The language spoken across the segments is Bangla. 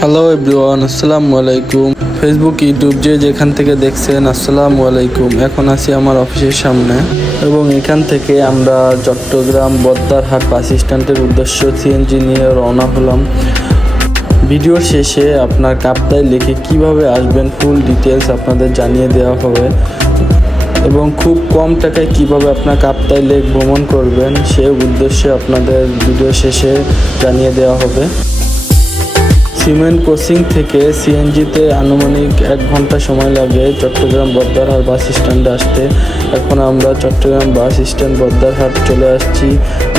হ্যালো এভরিওয়ান, আসসালামু আলাইকুম। ফেসবুক, ইউটিউব যে যেখান থেকে দেখছেন, আসসালামু আলাইকুম। এখন আছি আমার অফিসের সামনে এবং এখান থেকে আমরা চট্টগ্রাম বদ্দারহাট বাস স্ট্যান্ডের উদ্দেশ্য সিএনজি নিয়ে রওনা হলাম। ভিডিওর শেষে আপনার কাপ্তাই লেকে কিভাবে আসবেন ফুল ডিটেলস আপনাদের জানিয়ে দেওয়া হবে এবং খুব কম টাকায় কিভাবে আপনার কাপ্তাই লেক ভ্রমণ করবেন সে উদ্দেশ্যে আপনাদের ভিডিও শেষে জানিয়ে দেওয়া হবে। সিমেন্ট ক্রসিং থেকে সিএনজিতে আনুমানিক 1 ঘন্টা সময় লাগে চট্টগ্রাম বদ্দারহাট বাস স্ট্যান্ডে আসতে। এখন আমরা চট্টগ্রাম বাস স্ট্যান্ড বদ্দারহাট চলে আসছি।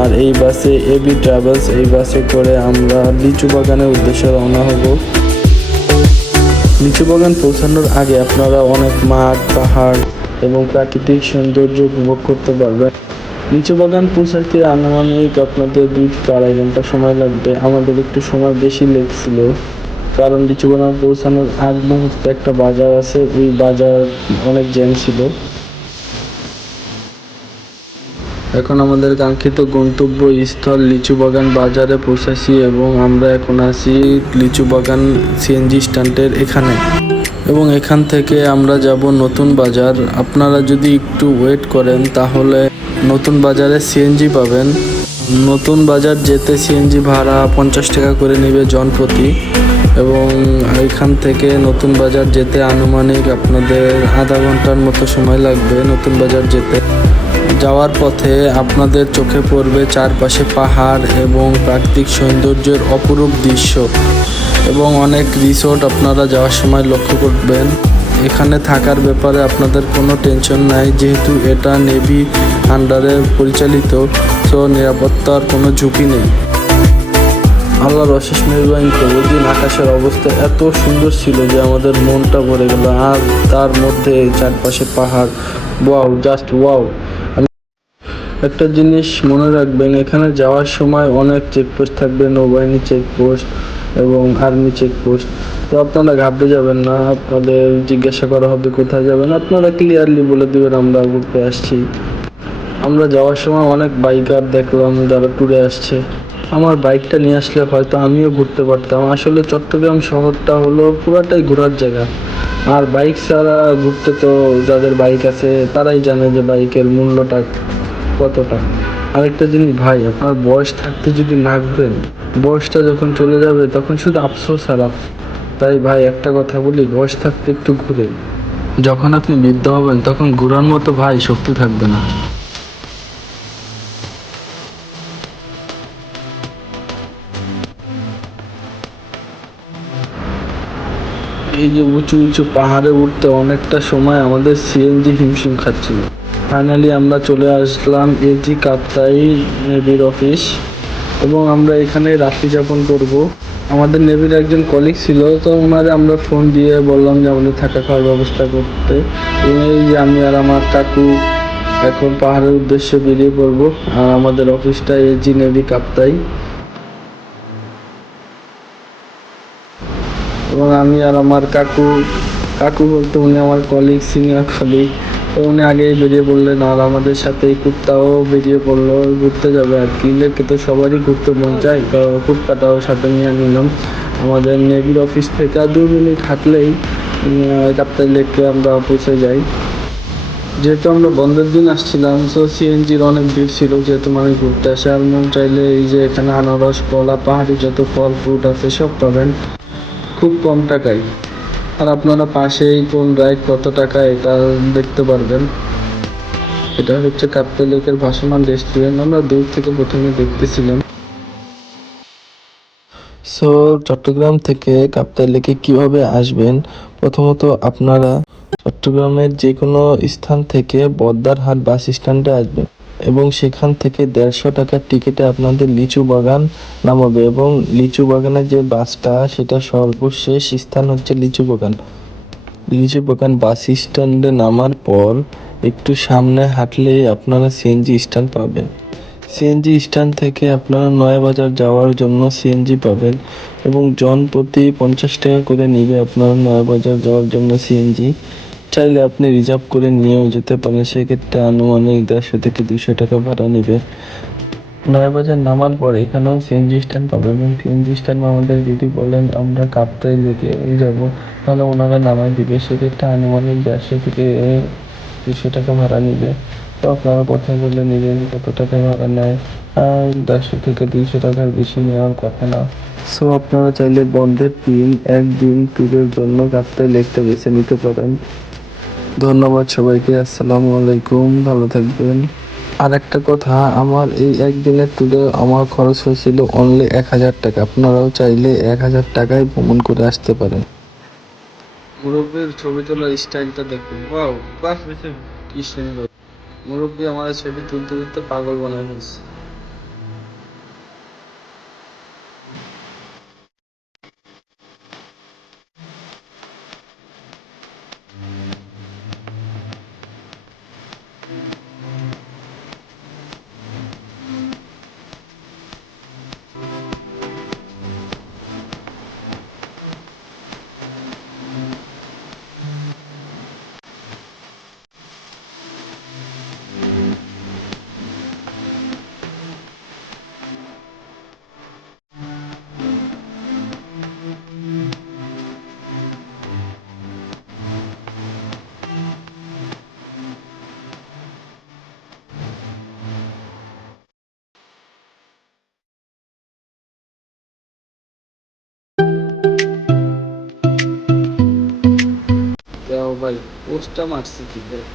আর এই বাসে এবি ট্রাভেলস, এই বাসে করে আমরা লিচু বাগানের উদ্দেশ্যে রওনা হব। লিচু বাগান পৌঁছানোর আগে আপনারা অনেক মাঠ, পাহাড় এবং প্রাকৃতিক সৌন্দর্য উপভোগ করতে পারবেন। লিচু বাগান পৌঁছাতে আনুমানিক আপনাদের 2-2.5 ঘন্টা সময় লাগবে। আমাদের একটু সময় বেশি লেগেছিল, কারণ লিচু বাগান পৌঁছানোর আগ মুহূর্তে একটা বাজার আছে, ওই বাজার অনেক জ্যাম ছিল। এখন আমাদের কাঙ্ক্ষিত গন্তব্য স্থল লিচু বাগান বাজারে পৌঁছাছি এবং আমরা এখন আছি লিচু বাগান সিএনজি স্ট্যান্ডের এখানে এবং এখান থেকে আমরা যাব নতুন বাজার। আপনারা যদি একটু ওয়েট করেন তাহলে নতুন বাজারে সিএনজি পাবেন। নতুন বাজার যেতে সিএনজি ভাড়া 50 টাকা করে নেবে জনপ্রতি এবং এখান থেকে নতুন বাজার যেতে আনুমানিক আপনাদের আধা ঘন্টার মতো সময় লাগবে। নতুন বাজার যেতে যাওয়ার পথে আপনাদের চোখে পড়বে চারপাশে পাহাড় এবং প্রাকৃতিক সৌন্দর্যের অপরূপ দৃশ্য এবং অনেক রিসোর্ট আপনারা যাওয়ার সময় লক্ষ্য করবেন। এখানে থাকার ব্যাপারে আপনাদের কোনো টেনশন নাই, যেহেতু এটা নেভি আন্ডারে পরিচালিত, তো নিরাপত্তার কোনো ঝুঁকি নেই। আল্লাহর অশেষ মেহেরবানিতে ওই দিন আকাশের অবস্থা এত সুন্দর ছিল যে আমাদের মনটা ভরে গেল। আর তার মধ্যে চারপাশে পাহাড়, ওয়াও, জাস্ট ওয়াও। একটা জিনিস মনে রাখবেন, এখানে যাওয়ার সময় অনেক চেকপোস্ট থাকবে, নৌবাহিনী চেকপোস্ট এবং আর্মি চেকপোস্ট। তো আপনারা ঘাবড়ে যাবেন না, আপনাদের জিজ্ঞাসা করা হবে কোথায় যাবেন, আপনারা ক্লিয়ারলি বলে দেবেন আমরা ঘুরতে আসছি। আমরা যাওয়ার সময় অনেক বাইকার দেখলাম যারা ট্যুরে আসছে। আমার বাইকটা নিয়ে আসলে হয়তো আমিও ঘুরতে পারতাম। আসলে চট্টগ্রাম শহরটা হলো পুরাটাই ঘোরার জায়গা, আর বাইক ছাড়া ঘুরতে তো যাদের বাইক আছে তারাই জানে যে বাইকের মূল্যটা কতটা। আরেকটা জিনিস ভাই, আপনার বয়স থাকতে যদি না ঘুরেন, বয়সটা যখন চলে যাবে তখন শুধু আফসোস আর আফসোস। তাই ভাই একটা কথা বলি, বয়স থাকতে একটু ঘুরেন। যখন আপনি বৃদ্ধ হবেন তখন ঘোরার মতো ভাই শক্তি থাকবে না। এই যে উঁচু উঁচু পাহাড়ে উঠতে অনেকটা সময় আমাদের সিএনজি হিমশিম খাচ্ছিল। ফাইনালি আমরা চলে আসলাম এজি কাপ্তাই নেভির অফিস এবং আমরা এখানে রাত্রি যাপন করব। আমাদের নেভির একজন কলিগ ছিল, তো ওনারে আমরা ফোন দিয়ে বললাম যে আমাদের থাকা খাওয়ার ব্যবস্থা করতে। এবং এই যে আমি আর আমার কাকু এখন পাহাড়ের উদ্দেশ্যে বেরিয়ে পড়বো। আর আমাদের অফিসটা এজি নেভি কাপ্তাই এবং আমি আর আমার কাকু, কাকু বলতে উনি আমার কলিগ, সিনিয়র কলিগ, তো উনি আগেই বেরিয়ে পড়লেন আর আমাদের সাথে এই কুত্তাও বেরিয়ে পড়লো, ঘুরতে যাবে আর কি। লেকে তো সবারই ঘুরতে মন চায়, তো কুত্তাটাও সাথে নিয়ে নিলাম। আমাদের নেভির অফিস থেকে 2 মিনিট হাঁটলেই কাপ্তাই লেকে আমরা পৌঁছে যাই। যেহেতু আমরা বন্ধের দিন আসছিলাম, তো সিএনজির অনেক ভিড় ছিল, যেহেতু মানুষ ঘুরতে আসে। আর মন চাইলে এই যে এখানে আনারস, কলা, পাহাড়ি যত ফল ফ্রুট আছে সব পাবেন খুব কম টাকায়। আর আপনারা পাশেই কোন রাইড কত টাকা এটা দেখতে পারবেন। এটা হচ্ছে কাপ্তাই লেকের ভাসমান রেস্টুরেন্ট, আমরা দূর থেকে প্রথমে দেখতেছিলাম। সো চট্টগ্রাম থেকে কাপ্তাই লেকে কিভাবে আসবেন, প্রথমত আপনারা চট্টগ্রামের যে কোনো স্থান থেকে বদ্দারহাট বাস স্ট্যান্ডে আসবেন এবং সেখান থেকে 150 টাকার টিকিটে আপনাদের লিচু বাগান নামাবে এবং লিচু বাগানের যে বাসটা, সেটা সর্বশেষ স্থান হচ্ছে লিচু বাগান। লিচু বাগান বাস স্ট্যান্ডে নামার পর একটু সামনে হাঁটলেই আপনারা সিএনজি স্ট্যান্ড পাবেন। সিএনজি স্ট্যান্ড থেকে আপনারা নয়াবাজার যাওয়ার জন্য সিএনজি পাবেন এবং জন প্রতি 50 টাকা করে নিবে আপনার নয়াবাজার যাওয়ার জন্য সিএনজি। চাইলে আপনি রিজার্ভ করে নিয়েও যেতে পারেন, সেক্ষেত্রে আনুমানিক 150 থেকে 200 টাকা ভাড়া নেবে। নয়াবাজার নামার পরে এখানেও সিএনজি স্ট্যান্ড পাবেন এবং সিএনজি স্ট্যান্ড আমাদের যদি বলেন আমরা কাপ্তাই দিকে যাবো তাহলে ওনারা নামাই দিবে, সেক্ষেত্রে আনুমানিক 150 থেকে 200 টাকা ভাড়া নিবে। তো আপনারা কথা বলে নেবেন কত টাকা ভাড়া নেয়, আর 150 থেকে 200 টাকার বেশি নেওয়ার কথা না। সো আপনারা চাইলে বন্ধের দিন একদিন ট্যুরের জন্য কাপ্তাই লেকটা বেছে নিতে পারেন। ধন্যবাদ সবাইকে, আসসালামু আলাইকুম, ভালো থাকবেন। আর একটা কথা, আমার এই একদিনের ট্যুরে আমার খরচ হয়েছিল অনলি 1,000 টাকা। আপনারাও চাইলে 1,000 টাকায় ভ্রমণ করে আসতে পারেন। মুরব্বীর ছবি তোলার স্টাইলটা দেখুন, ওয়াও, বাহ, কি সুন্দর। মুরব্বী আমার ছবি তুলতে তুলতে পাগল বানায় ফেলছে। দেও ভাই, পোস্টটা মারছি কি করে?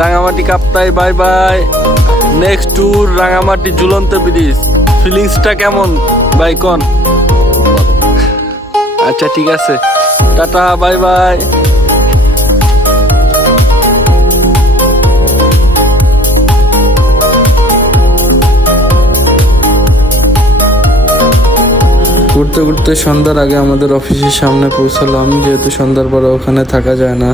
Rangamati Kaptai, bye bye. Next tour Rangamati ঝুলন্ত ব্রিজ। ফিলিংসটা কেমন ভাই কোন? আচ্ছা ঠিক আছে, টাটা, বাই বাই। ঘুরতে ঘুরতে সন্ধ্যার আগে আমাদের অফিসের সামনে পৌঁছালাম, যেহেতু সন্ধ্যার পরে ওখানে থাকা যায় না।